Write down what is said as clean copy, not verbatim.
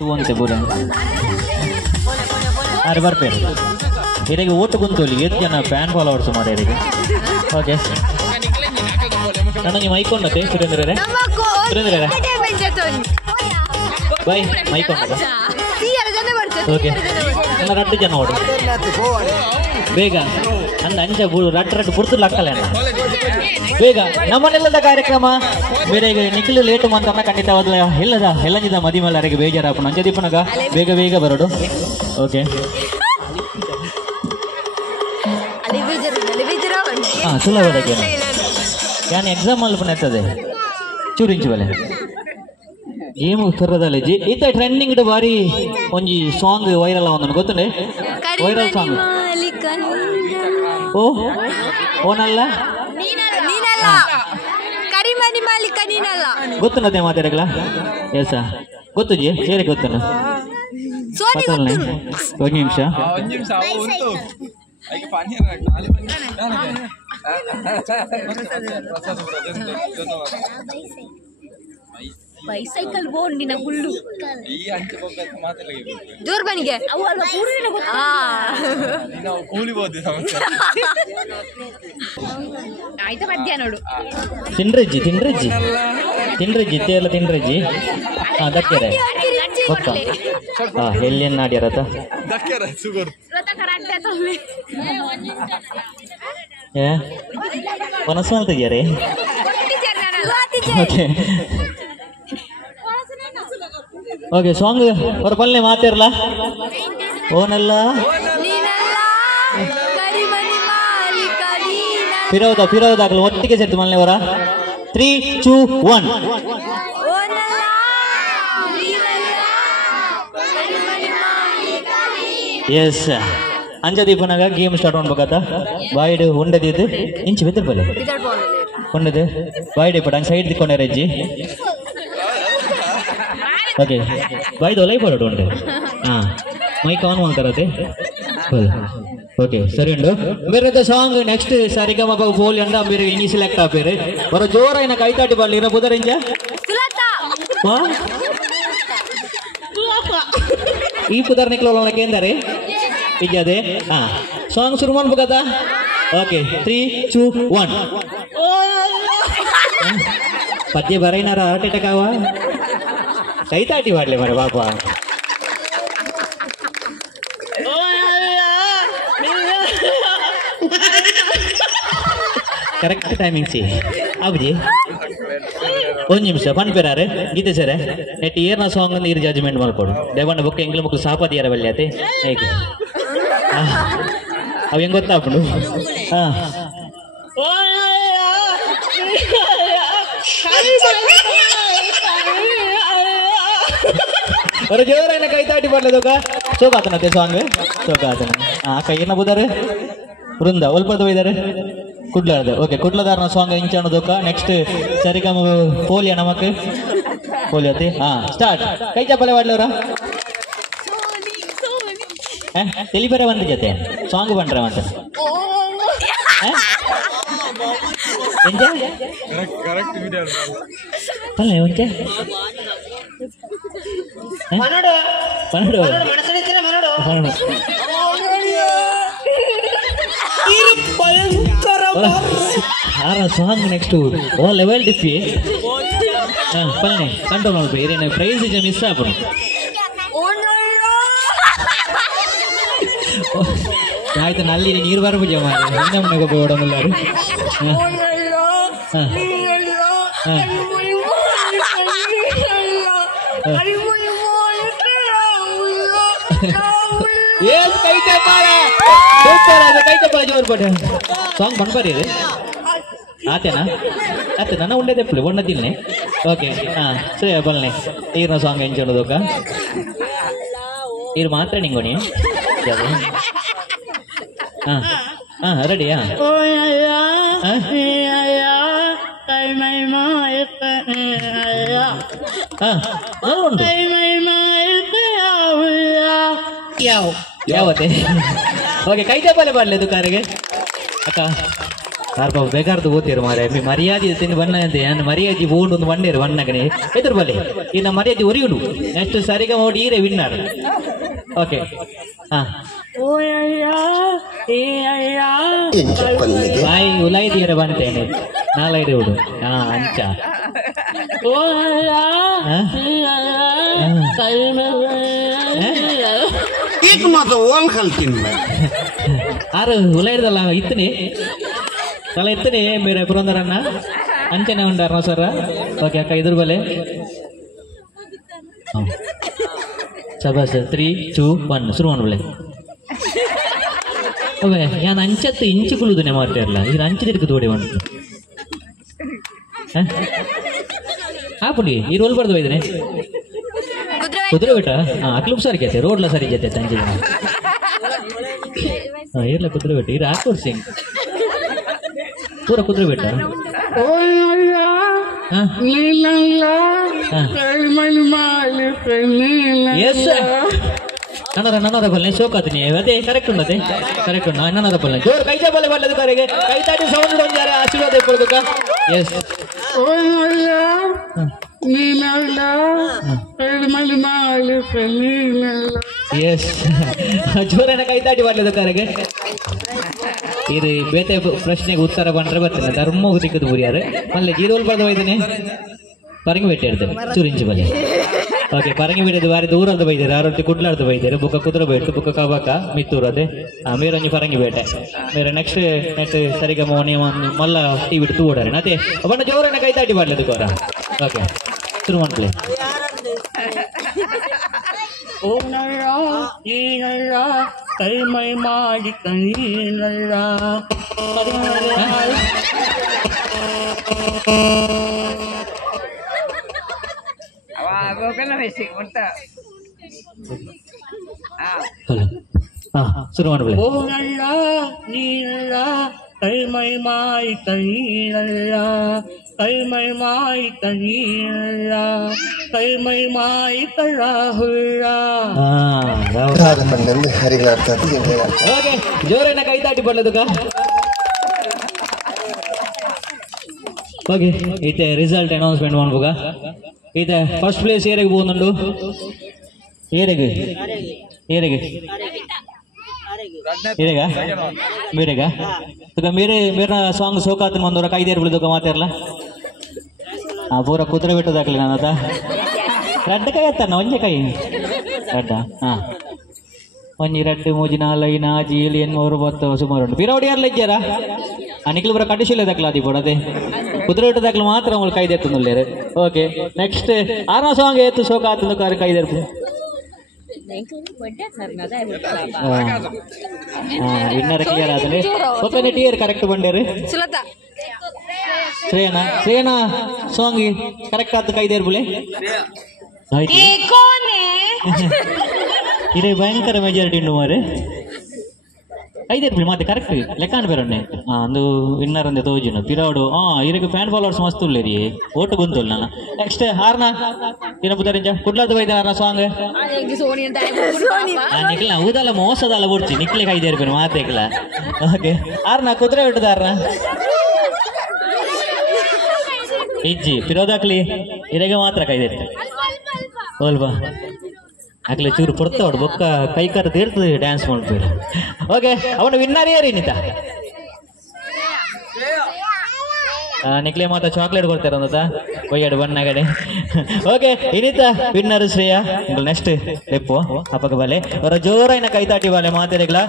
Two ಅಂತೆ ಬೋಲೆ ಅರೆ ಬರ್ಪೇರು ಇದಕ್ಕೆ ಓಟು ಕುಂತೋಲಿ ಎಷ್ಟು ಜನ ಫ್ಯಾನ್ ಫಾಲೋವರ್ಸ್ ಮಾರ್ಯಾರಿಗೆ. ಓಕೆ ನನಗೆ ಮೈಕೊಂಡತೆ ಸುರೇಂದ್ರರೇ ಬೈ ಮೈಕೊಂಡ ಓಕೆ ನನ್ನ ರಟ್ಟು ಜನ ಓಡು ಬೇಗ ಅಂದ ಅಂಚ ರಟ್ಟು ಬುಡ್ದು ಲಕ್ಕಲ್ಲ ಬೇಗ ನಮ್ಮನೆಲ್ಲದ ಕಾರ್ಯಕ್ರಮ ಬೇರೆ ಈಗ ನಿಖಿಲ್ ಲೇಟು ಮಂತನ್ನ ಖಂಡಿತವಾದ ಎಲ್ಲದ ಎಲ್ಲಂಜಿದ ಮದಿಮಲ್ಲರಿಗೆ ಬೇಜಾರಾಪು ಅಂಚೆ ದೀಪನಗ ಬೇಗ ಬೇಗ ಬರೋಡು. ಓಕೆ ಹಾಂ ಸುಲಭದಾಗೆ ಯಾನ್ ಎಕ್ಸಾಮ್ ಅಲ್ಲಿ ಎತ್ತದೆ ಚೂರಿಂಚು ಬಲೆ ಗೇಮ್ ಉತ್ತರದಲ್ಲಿ ಜಿ ಈತ ಟ್ರೆಂಡಿಂಗ್ ಬಾರಿ ಒಂಜಿ ಸಾಂಗ್ ವೈರಲ್ ಆವೊಂದು ಗೊತ್ತುಂಡೆ ವೈರಲ್ ಸಾಂಗ್ ಓ ಓನಲ್ಲ ಗೊತ್ತುಂಡತೆ ಮಾತಾಡಕ್ಲ ಎಸ ಗೊತ್ತು ಜಿ ಸೇರಿ ಗೊತ್ತುಂಡು ಒಂದು ನಿಮಿಷ ಬೈಸೈಕಲ್ ಬೋಂಡಿನ ಹುಲ್ಲು ದೂರ್ಬನಿಗೆ ಆಯ್ತಾ ಮಧ್ಯಾಹ್ನ ನೋಡು ತಿಂಡ್ರಜ್ಜಿ ತಿಂಡ್ರಜ್ಜಿ ತಿಂಡ್ರಜ್ಜಿ ತೇಲ ತಿಂಡ್ರಜ್ಜಿ ಹಾಂ ದಕ್ಕರೆ ಗೊತ್ತಾ ಹಾಂ ಎಲ್ಲಿಯನ್ನ ನಾಡ್ಯಾರತ ಏ ಮನಸ್ಸು ತೆಗಿಯಾರೆ ಓಕೆ ಓಕೆ ಸಾಂಗ್ ಅವ್ರ ಪಲ್ಲೆ ಮಾತಾರಲ್ಲ ಓನಲ್ಲ ಫಿರೋದಾಗಲು ಒಟ್ಟಿಗೆ ಸೇರ್ತು ಮಲ್ಲೆವರ 3, 2, 1 ಎಸ್ ಅಂಜದೀಪನಾಗ ಗೇಮ್ ಸ್ಟಾರ್ಟ್ ಮಾಡ್ಬೇಕತ್ತ ಬಾಯ್ಡು ಉಂಡದಿದ್ದು ಇಂಚು ಬಿದ್ದರು ಬಲೆ ಉಂಡದು ಬಾಯ್ಡೆ ಪಡ ಹಂಗೆ ಸೈಡ್ ದಿಕ್ಕೊಂಡೆ ರಜ್ಜಿ ಓಕೆ ಬಾಯ್ದು ಲೈಫ್ ಹೊರಡು ಉಂಟು ಹಾಂ ಮೈಕ್ ಆನ್ ಮಾಡ್ತಾರತ್ತೆ ಓಕೆ ಸರಿ ಉಂಡು ಬೇರೆ ಸಾಂಗ್ ನೆಕ್ಸ್ಟ್ ಸರಿಗಮ ಫೋಲ್ ಅಂಡ ಬೇರೆ ಇನಿ ಸೆಲೆಕ್ಟ್ ಆಪೇರು ಬರ ಜೋರ ಇನ್ನ ಕೈತಾಟಿ ಬರ್ಲಿ ಇನ್ನ ಬುಧರಿಂಜ ಈ ಪುದರ್ ನಿಕ್ಲೋಳ ಕೇಂದರೆ ಇಜ್ಜದೆ ಹಾಂ ಸಾಂಗ್ ಶುರು ಮಾಡ್ಬೇಕದ ಓಕೆ 3, 2, 1 ಪದ್ಯ ಬರೈನಾರ ಹಾರ್ಟ್ ಅಟ್ಯಾಕ್ ಆವ ಕೈತಾಟಿ ಮಾಡ್ಲಿ ಮರ ಪಾಪ ಕರೆಕ್ಟ್ ಟೈಮಿಂಗ್ ಸಿ ಆಬುಜಿ ಒಂದು ನಿಮಿಷ ಪನ್ಪೇರಾರೆ ಗೀತೆ ಸರ ನೆಟ್ ಏರ್ನ ಸಾಂಗ್ ನೀರು ಜಡ್ಜ್ಮೆಂಟ್ ಮಾಡ್ಕೊಡು ದೇವಣ್ಣ ಬುಕ್ ಎಂಗ್ಲ ಮಕ್ಕಳು ಸಾಪಾತಿಯಾರ ಬಲ್ಲಿ ಆತೆ ಹೇಗೆ ಅವು ಹೆಂಗೆ ಗೊತ್ತಾಗ್ಬಿಡು ಹಾಂ ஒரு ஜோரான கைத்தாட்டி பாடலதோಕ ಸೋಗಾತನತೆ ಸಾಂಗ್ ಸೋಗಾತನ ಕೈಯನ್ನ ಬುದಾರೆ ವೃಂದ ಒಲ್ಪದ ಒಯ್ದಾರೆ ಕುಡ್ಲಾರ್ದ ಓಕೆ ಕುಡ್ಲದಾರನ ಸಾಂಗ್ ಇಂಚಾಣದೋಕ ನೆಕ್ಸ್ಟ್ ಸರಿಗಮ ಪೋಲಿಯ ನಮಕ್ ಪೋಲಿಯತಿ ಸ್ಟಾರ್ಟ್ ಕೈ ಚಪ್ಪಲೆ ಮಾಡ್ಲವ್ರ ತೆಲಿಬರೆ ಒಂದು ಜೊತೆ ಸಾಂಗ್ ಬಂಡ್ರೆ ಮತ್ತೆ ಅಲ್ಲ ಒಂಚೆ ಸಾಂಗ್ ನೆಕ್ಸ್ಟ್ ಓ ಲೆವೆಲ್ ಡಿಫಿ ಪಲ್ಲೆ ಕಂಟ್ರೋಲ್ ಮಾಡ್ಬೇಕು ಏನೇನು ಪ್ರೈಸ್ ಇದೆ ಮಿಸ್ ಆಗ್ಬಿಡು ಆಯ್ತು ನಲ್ಲಿ ನೀರು ಬರಬುಜ ಮಾಡಿ ಇನ್ನೊಮ್ಮೆ ಓಡಮಲ್ಲಾರು ಕೈ ಚಪ್ಪಾಳೆ ಸೂಪರ್ ಅದು ಕೈ ಚಪ್ಪಾಳೆ ಜೋರು ಪಡ ಸಾಂಗ್ ಬಂದ್ಬರಿ ಆತೇನಾ ಆತ ನನ್ನ ಉಂಡೆ ತೆಪ್ಪಲು ಬಣ್ಣ ತಿನ್ನೆ ಓಕೆ ಸರಿ ಬಲ್ನೆ ಈರ್ನ ಸಾಂಗ್ ಎಂಚೋದೋಕ ಈರು ಮಾತ್ರ ನಿಂಗೋಣಿ ರೆಡಿಯಾ ಯಾವತ್ತೆ ಓಕೆ ಕೈ ಚಪ್ಪಾಳೆ ಬಾಡ್ಲೆ ದುಕಾರಿಗೆ ಅಕ್ಕ ಯಾರು ಬೇಕಾರ್ದು ಓದ್ತಿರು ಮಾರೆ ಮರ್ಯಾದೆ ತಿಂದು ಬಣ್ಣ ಅಂತ ನಾನು ಮರ್ಯಾದೆ ಬೋರ್ಡ್ ಒಂದು ಬಂಡೇರು ಬಣ್ಣಗನೆ ಎದುರು ಬಲೆ ಇನ್ನು ಮರ್ಯಾದೆ ಒರಿಯುಡು ನೆಕ್ಸ್ಟ್ ಸರಿಗ ಓಡಿ ಈರೆ ವಿನ್ನರ್ ಓಕೆ ಹಾ ಬಾಯಿ ಉಲಾಯ್ದೀರ ಬಂತೇನೆ ನಾಲ್ಕೈದು ಹುಡು ಹಾ ಅಂಚ ಆರು ಉಲಾಯ್ದಲ್ಲ ಇತ್ತನೆ ತಲೆ ಇತ್ತನೆ ಮೇರೆ ಪುರಂದರನ್ನ ಅಂಚನೆ ಉಂಡಾರ ಸರ ಓಕೆ ಅಕ್ಕ ಇದ್ರ ಬಲೆ ಶಬಾಸ್ 3 2 1 ಶುರು ಮಾಡ್ಬಳೆ ಅವೇ ഞാൻ അഞ്ചത്ത് ഇഞ്ച് കുളുതിനെ മാറ്റാറില്ല ഇത് അഞ്ചിലേക്ക് തോടി വന്നിട്ട് ಆ ಪುಡಿ ಈ ರೋಲ್ ಬರ್ದು ಇದ್ದೇನೆ ಕುದುರೆ ಬಿಟ್ಟ ಅಕ್ಲುಪ್ ಸರಿ ಜತೆ ರೋಡ್ಲ ಸರಿ ಜತೆ ತಂಜಿ ಇರ್ಲ ಕುದುರೆ ಬಿಟ್ಟು ಇದು ಆಕೋಡ್ ಸಿಂಗ್ ಪೂರ ಕುದುರೆ ಬಿಟ್ಟ ನನ್ನದ ಬಲ್ಲೆ ಶೋಕಾತೀನಿ ಅದೇ ಕರೆಕ್ಟ್ ಉಂಟದೆ ಕರೆಕ್ಟ್ ಉಂಟು ನನ್ನದ ಬಲ್ಲೆ ಜೋರು ಕೈ ಬಲ್ಲೆ ಬಲ್ಲದು ಕರೆಗೆ ಕೈ ತಾಟಿ ಸೌಂಡ್ ಒಂದಾರೆ ಆಶೀರ್ವಾದ ಕೊಡ್ಬೇಕ ಎಸ್ ಎಸ್ ಜೋರನ ಕೈ ತಾಟಿ ಬಲ್ಲದು ಕರೆಗೆ ಇದು ಬೇತೆ ಪ್ರಶ್ನೆಗೆ ಉತ್ತರ ಬಂದ್ರೆ ಬರ್ತಾನೆ ಧರ್ಮ ಸಿಕ್ಕದು ಬುರಿಯಾರೆ ಮಲ್ಲೆ ಜೀರೋಲ್ ಬರ್ದು ಹೋಯ್ತಾನೆ ಪರಂಗಿ ಬೆಟ್ಟ ಇರ್ತದೆ ಚೂರಿಂಚು ಬಲೆ ಓಕೆ ಪರಂಗಿ ಬಿಡೋದು ಬಾರಿ ದೂರದ ಬೈದಾರೆ ಆರೊತ್ತಿ ಕುಡ್ಲಾರ್ದು ಬೈದಾರೆ ಬುಕ್ಕ ಕುದುರೆ ಬೇಟು ಬುಕ್ಕ ಕಬಾಕ ಮಿತ್ತೂರು ಅದೇ ಮೇರೊಂಜಿ ಪರಂಗಿ ಬೇಟೆ ಮೇರೆ ನೆಕ್ಸ್ಟ್ ನೆಟ್ ಸರಿಗ ಮೋನಿ ಮಲ್ಲ ಟಿ ಬಿಟ್ಟು ತೂಡಾರೆ ಅದೇ ಬಣ್ಣ ಜೋರನ್ನ ಕೈ ತಾಟಿ ಮಾಡ್ಲದು ಕೋರ ಓಕೆ ಶುರು ಮಾಡ್ಲಿ ಕೈ ಮೈ ಮಾಡಿ ಕೈನಲ್ಲ ಶುರು ಮಾಡ್ಬಿಡಿ ಓನಲ್ಲ ನೀನಲ್ಲ ಕೈ ಮೈ ಮಾಯಿ ಕೈನಲ್ಲ ಕೈ ಮೈ ಮಾಯಿ ಕೈನಲ್ಲ ಕೈ ಮೈ ಮಾಯಿ ಕರಾಹುಲ್ಲ ಓಕೆ ಜೋರನ್ನ ಕೈ ತಾಟಿ ಬಡ್ಲದುಕ ಓಕೆ ಈತೆ ರಿಸಲ್ಟ್ ಅನೌನ್ಸ್ಮೆಂಟ್ ಮಾಡ್ಬೋಗ ಈತೆ ಫಸ್ಟ್ ಪ್ಲೇಸ್ ಏರೆಗೆ പോകുന്നുണ്ട് ಏರೆಗೆ ಏರೆಗೆ ಇರೇಗ ಮೇರೆಗ ತುಕ ಮೇರೆ ಮೇರ ಸಾಂಗ್ ಸೋಕಾತ್ ಮಂದೋರ ಕೈದೇರ್ ಬಿಡುದಕ ಮಾತಾರಲ್ಲ ಪೂರ ಕುದುರೆ ಬಿಟ್ಟದಾಗ್ಲಿ ನಾನದ ರಡ್ಡ ಕೈ ಎತ್ತಾನ ಒಂಜೆ ಕೈ ರಡ್ಡ ಹಾ ಒಂಜಿ ರಡ್ಡು ಮೂಜಿ ನಾಲ್ಕು ನಾಜಿ ಏಳು ಎನ್ಮೂರು ಬತ್ತು ಸುಮಾರು ಉಂಟು ಪಿರವಡಿ ಯಾರಲ್ಲ ಇದ್ದಾರ ಅನಿಕ್ಲು ಬರ ಕಡಿಶಿಲ್ಲ ದಾಖಲ ಅದಿ ಕೊಡದೆ ಕುದುರೆ ಬಿಟ್ಟದಾಗ್ಲು ಮಾತ್ರ ಅವಳು ಕೈದೆತ್ತುಲ್ಲೇರು ಓಕೆ ನೆಕ್ಸ್ಟ್ ಆರನೇ ಸಾಂಗ್ ಎತ್ತು ಸೋಕಾತ್ ಕಾರು ಕೈದೇರ್ಪು ವಿನ್ನರ್ ಕ್ಲಿಯರ್ ಆದ್ರೆ ಒಪ್ಪನೆ ಟಿಯರ್ ಕರೆಕ್ಟ್ ಬಂಡೇರು ಶ್ರೇಯನಾ ಶ್ರೇಯನಾ ಸಾಂಗ್ ಕರೆಕ್ಟ್ ಆದ ಕೈದೇರ್ ಬುಲೆ ಇದೇ ಭಯಂಕರ ಮೆಜಾರಿಟಿ ಉಂಟು ಮಾರೆ ಐದೇ ಮತ್ತೆ ಕರೆಕ್ಟ್ ಲೆಕ್ಕ ಬೇರೆ ಒಂದು ವಿನ್ನರ್ ಅಂದೆ ತೋಜಿನ ಪಿರಾಡು ಇದಕ್ಕೆ ಫ್ಯಾನ್ ಫಾಲೋವರ್ಸ್ ಮಸ್ತ್ ಉಳ್ಳೇರಿ ಓಟು ಗುಂತುಲ್ ನಾನು ನೆಕ್ಸ್ಟ್ ಹಾರ್ನ ಏನಪ್ಪುತ್ತಾರಿಂಜ ಕುಡ್ಲಾದ ಬೈದ ಹಾರ್ನ ಸಾಂಗ್ ನಿಕ್ಲ ಊದಲ್ಲ ಮೋಸದಲ್ಲ ಬಿಡ್ತಿ ನಿಕ್ಲಿಗೆ ಐದೇ ಇರ್ಬೇಕು ಮಾತೇಕ್ಲ ಓಕೆ ಹಾರ್ನ ಕುದುರೆ ಬಿಟ್ಟದ ಹಾರ್ನ ಇಜ್ಜಿ ಪಿರೋದಾಕ್ಲಿ ಇರೆಗೆ ಮಾತ್ರ ಕೈದೇರ್ತಿ ಅಲ್ವಾ ಆಗ್ಲೇ ಚೂರು ಪಡ್ತಾವಡು ಬೊಕ್ಕ ಕೈ ಕರ ತೀರ್ತದೆ ಡ್ಯಾನ್ಸ್ ಮಾಡ್ತೀವಿ ಓಕೆ ಅವನ ವಿನ್ನರ್ ಯಾರು ಇನ್ನಿತ ನಿಕ್ಲೆ ಮಾತ್ರ ಚಾಕ್ಲೇಟ್ ಕೊಡ್ತಾರೆ ಅಂತ ಒಯ್ಯಾಡು ಬಣ್ಣಗಡೆ ಓಕೆ ಇನ್ನಿತ ವಿನ್ನರ್ ಶ್ರೇಯ ನೆಕ್ಸ್ಟ್ ರೆಪ್ಪು ಅಪ್ಪಗ ಬಾಲೆ ಅವರ ಜೋರೈನ ಕೈ ತಾಟಿ ಬಾಲೆ ಮಾತಾಡಿಗ್ಲ